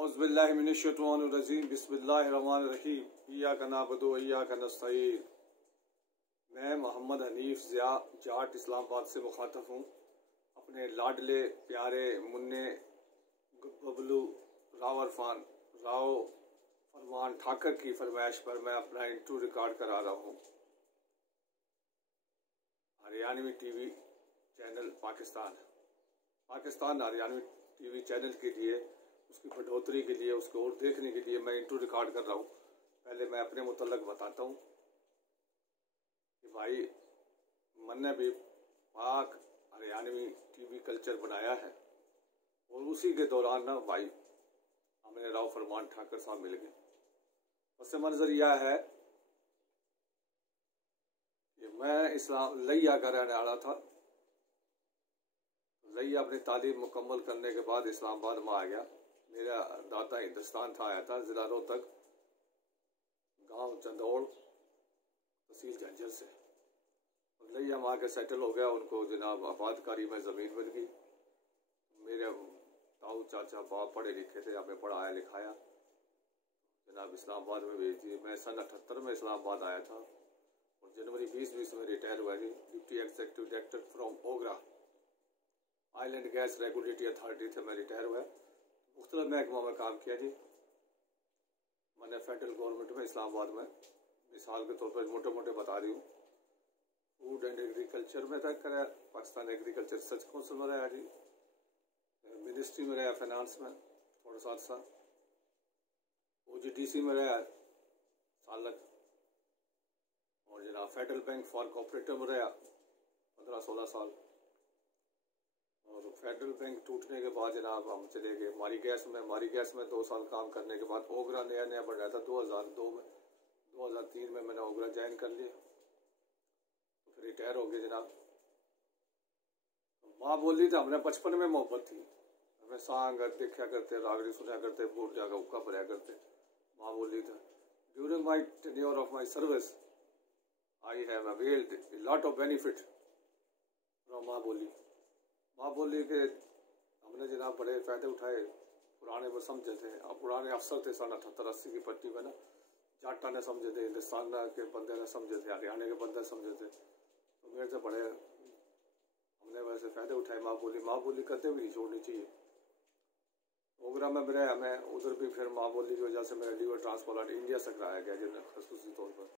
औज़ुबिल्लाहिमिनश्शैतानिर्रजीम बिस्मिल्लाहिर्रहमानिर्रहीम इय्याका नअबुदु व इय्याका नस्तईन। मैं मोहम्मद हनीफ ज़िया जाट इस्लामाबाद से मुखातब हूँ। अपने लाडले प्यारे मुन्ने बबलू राव अरफान राव फरमान ठाकर की फरमाइश पर मैं अपना इंटरव्यू रिकॉर्ड करा रहा हूँ। Haryanvi TV channel Pakistan Haryanvi TV channel के लिए, उसकी बढ़ोतरी के लिए, उसको और देखने के लिए मैं इंटरव्यू रिकॉर्ड कर रहा हूँ। पहले मैं अपने मुतल्लक बताता हूँ कि भाई मैंने भी पाक हरियाणवी टीवी कल्चर बनाया है और उसी के दौरान ना भाई हमें राव फरमान ठाकर साहब मिल गए। उससे मंजर यह है कि मैं इस्लाम लैया का रहने वाला था। लैया अपनी तालीम मुकम्मल करने के बाद इस्लामाबाद में आ गया। मेरा दादा हिंदुस्तान था, आया था जिला रोहतक, गांव चंदौड़, तहसील झज्जर से। लैया वहाँ के सेटल हो गया। उनको जनाब आबादकारी में ज़मीन मिल गई। मेरे ताऊ चाचा बाप पढ़े लिखे थे, हमें पढ़ाया लिखाया, जनाब इस्लामाबाद में भेज दिए। मैं सन 78 में इस्लामाबाद आया था और जनवरी 2020 में रिटायर हुआ जी। Deputy executive director from OGRA oil and gas regulatory authority थे। मैं रिटायर हुआ, मुख्तलिफ महकमों में काम किया जी। मैंने फेडरल गवर्नमेंट में इस्लामाबाद में, मिसाल के तौर पर मोटे मोटे बता रही हूँ, फूड एंड एग्रीकल्चर में था कराया, पाकिस्तान एग्रीकल्चर रिसर्च काउंसिल में रहा जी, मिनिस्ट्री में रहा फाइनेंस में थोड़ा सा अर्सा, OGDC में रहा साल लग, और जनाब फेडरल बैंक फॉर कोऑपरेटिव में रहा 15-16 साल। और फेडरल बैंक टूटने के बाद जनाब हम चले गए मारी गैस में 2 साल काम करने के बाद ओगरा नया बन रहा था 2002 में। 2003 में मैंने ओगरा ज्वाइन कर लिया, तो फिर रिटायर हो गए जनाब। माँ बोली थी, हमने बचपन में मोहब्बत थी, हमें सांग देखा करते, रागड़ी सुना करते, बूट जाकर हुक्का भरा करते। माँ बोली था, during my tenure of my service I have availed a lot of benefit from माँ बोली के हमने जनाब बड़े फ़ायदे उठाए। पुराने वो समझे थे, अब पुराने अफसर थे सन 78-80 की पट्टी में ना, जाटा ने समझे थे, हिंदुस्तान के बंदे ने समझे थे, हरियाणा के बंदे समझे थे, तो मेरे से बड़े हमने वैसे फ़ायदे उठाए। माँ बोली करते भी नहीं छोड़नी चाहिए। ओगरा में मेरे हमें उधर भी फिर माँ बोली की वजह से मेरा लीवर ट्रांसप्लांट इंडिया से कराया गया जिन्हें खसूसी तौर पर।